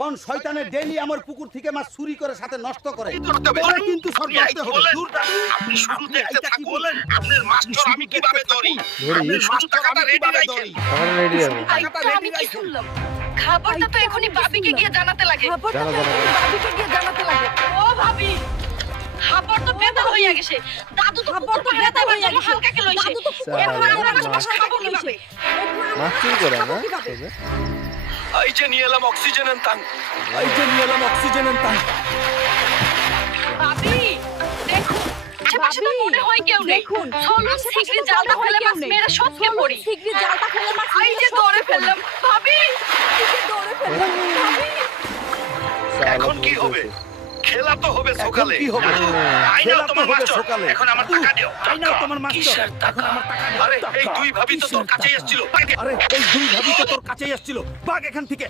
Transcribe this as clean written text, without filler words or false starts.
কোন শয়তানে ডেইলি আমার পুকুর থেকে মাছ চুরি করে সাথে নষ্ট করে ধরতে হবে। ওরে কিন্তু সব আপনি ধরতে হবে বলেন। দূর দাদু আপনি শুরু আপনি দেখতে এইটা কি থাকুন। বলেন? আপনার মাস্টার শুরু আমি দেখতে কিভাবে ধরি? থাকুন। আপনি শুধু টাকাটা রেডি কিভাবে রাখেন। ধরি? টাকাটা রেডি হবে টাকাটা আমি রেডি কি রাখেন। শুনলাম? খাবারটা তো এখনই ভাবিকে গিয়ে জানাতে লাগে। খাবারটা তো জানা, এখনই ভাবিকে গিয়ে জানাতে লাগে। ও ভাবি, খাবার তো বেতাল হইয়া গেছে। দাদু তো পুকুর পাড়ে তাইবার জন্য হালকাকে লইছে। এখন আমরা মাছ খাবো কিভাবে? মাছ চুরি করে না তবে এই যে নিয়ে এলাম অক্সিজেনের ট্যাঙ্ক। এই যে নিয়ে এলাম অক্সিজেনের ট্যাঙ্ক ভাবি, দেখুন, আশেপাশে তো মনে হয় কেউ নেই। চলুন শিগগিরই জালটা ফেলে মাছ মেরে সবকে পড়ি। এই যে ধরে ফেললাম। ভাবি, এই যে ধরে ফেললাম। ভাবি, এখন কি হবে? খেলা তো হবে সকালে। কি হবে? আই নাও খেলা তো তোমার হবে মাস্টার। সকালে। এখন আমার টাকা দিও। আই নাও তোমার মাস্টার। কিসের টাকা? এখন আমার টাকা দিও। আরে এই টাকা। দুই ভাবি তো তোর কিসের কাছেই টাকা? এসেছিল। আরে এই দুই ভাবি তো তোর কাছেই আসছিল ভাগ এখান থেকে